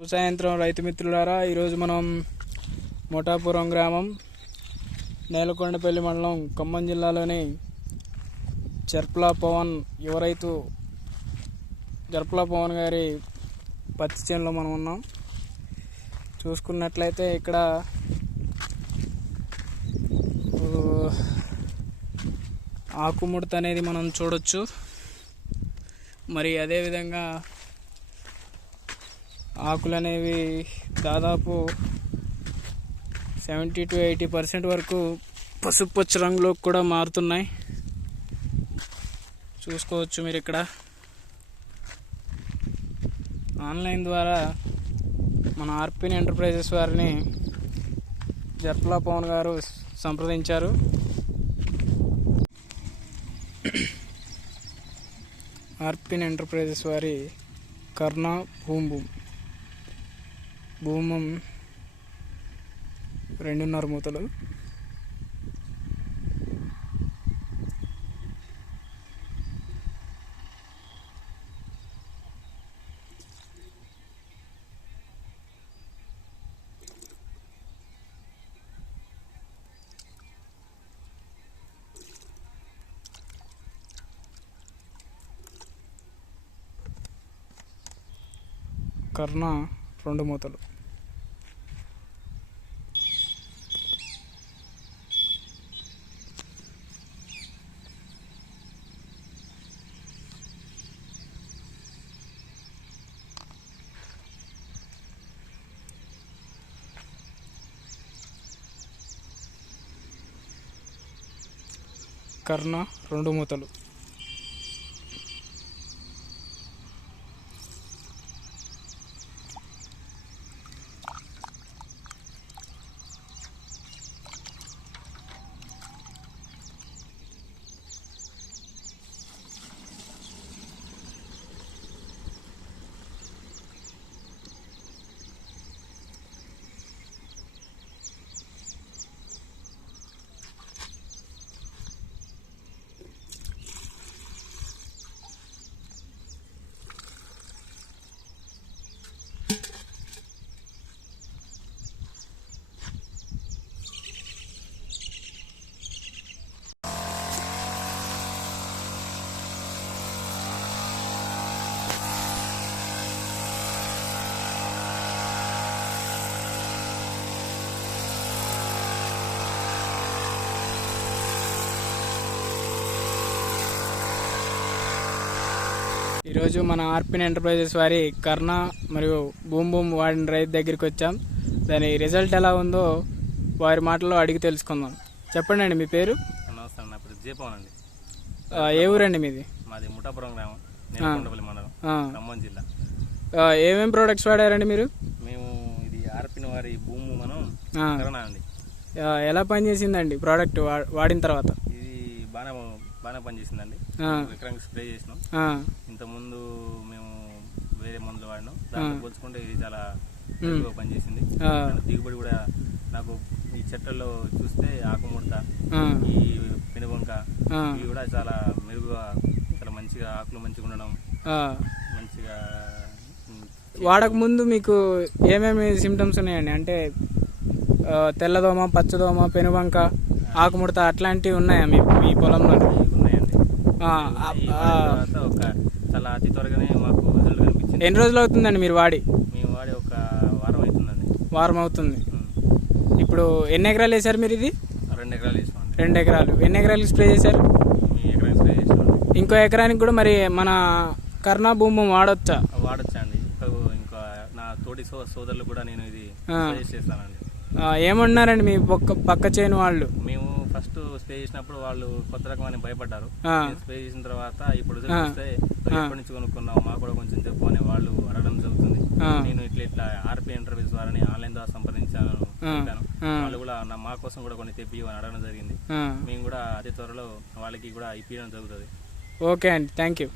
సాయంత్రం రైతు మిత్రులారా ఈరోజు మనం మోటాపురం గ్రామం నేలకొండపల్లి మండలం ఖమ్మం జిల్లాలోని జర్పలా పవన్ యువ రైతు జర్పలా పవన్ గారి పత్తి చేనులో మనం ఉన్నాం. చూసుకున్నట్లయితే ఇక్కడ ఆకుముడత అనేది మనం చూడొచ్చు. మరి అదేవిధంగా ఆకులు అనేవి దాదాపు సెవెంటీ టు ఎయిటీ పర్సెంట్ వరకు పసుపు పచ్చ రంగులో కూడా మారుతున్నాయి. చూసుకోవచ్చు మీరు ఇక్కడ. ఆన్లైన్ ద్వారా మన ఆర్పిన్ ఎంటర్ప్రైజెస్ వారిని జర్పలా పవన్ గారు సంప్రదించారు. ఆర్పిన్ ఎంటర్ప్రైజెస్ వారి కర్ణ భూమ్ భూమ్ భూమం రెండున్నర మూతలు. కర్ణ రెండు మూతలు. కర్ణ రెండు మూతలు. ఈరోజు మన ఆర్పిన్ ఎంటర్ప్రైజెస్ వారి కర్ణ మరియు బూమ్ బూమ్ వాడిన రైతు దగ్గరికి వచ్చాం. దాని రిజల్ట్ ఎలా ఉందో వారి మాటల్లో అడిగి తెలుసుకుందాం. చెప్పండి అండి మీ పేరు? నమస్తే ఇప్పుడు జీపం అండి. ఏ ఊరండి మీది? మాది ముఠాపురం గ్రామం నేలకొండపల్లి మండలం ఖమ్మం జిల్లా. ఆ, ఏమేం ప్రోడక్ట్స్ వాడారండి మీరు? మేము ఇది ఆర్పిన వారి భూము మనం అండి. ఎలా పనిచేసిందండి ప్రోడక్ట్ వాడిన తర్వాత? ఇది బాగా బాగానే పనిచేసిందండి ఎకరానికి స్ప్రే చేసినాం. ఆ, ఇంతకుముందు మేము వేరే మందులు వాడినాం. దాంతో పోల్చుకుంటే ఇది చాలా పనిచేసింది. దిగుబడి కూడా నాకు ఈ చెట్లలో చూస్తే ఆకుముడత ఈ పెనుబంక ఆ, ఇవి కూడా చాలా మెరుగుగా చాలా మంచిగా ఆకులు మంచిగా ఉండడం. మంచిగా వాడక ముందు మీకు ఏమేమి సిమ్టమ్స్ ఉన్నాయండి? అంటే తెల్లదోమ పచ్చదోమ పెనుబంక ఆకుముడత అట్లాంటివి ఉన్నాయా మీ మీ పొలంలో? ఒక చాలా అతి త్వరగానే మాకు రిజల్ట్ కనిపించింది. ఎన్ని రోజులు అవుతుందండి మీరు వాడి? మేము వాడి ఒక వారం అవుతుందండి. వారం అవుతుంది. ఇప్పుడు ఎన్ని ఎకరాలు వేశారు మీరు ఇది? రెండు ఎకరాలు రెండు ఎకరాలు. ఎన్ని ఎకరాలు స్ప్రే చేశారు? ఎకరానికి స్ప్రే ఇంకో ఎకరానికి కూడా మరి మన కర్ణా భూమి వాడొచ్చా? వాడొచ్చండి. ఇంకా ఇంకా నా తోటి సోదరులు కూడా నేను ఇది చేస్తానండి. ఏమన్నారండి మీ పక్క పక్క చేయని వాళ్ళు? మేము ఫస్ట్ స్ప్రే చేసినప్పుడు వాళ్ళు కొత్త రకమని భయపడ్డారు. ఆ, నేను స్ప్రే చేసిన తర్వాత ఇప్పుడు. వస్తే ఎప్పటి నుంచి కొనుక్కున్నావు? మాకు కూడా కొంచెం చెప్పు అని వాళ్ళు అడగడం జరుగుతుంది. నేను ఇట్లా ఇట్లా ఆర్పీ ఇంటర్వ్యూస్ వారిని ఆన్లైన్ ద్వారా సంప్రదించాను వాళ్ళు కూడా నా మా కోసం కూడా కొన్ని తెప్పి అని అడగడం జరిగింది. మేము కూడా అతి త్వరలో వాళ్ళకి కూడా ఇప్పించడం జరుగుతుంది. ఓకే అండి. Thank you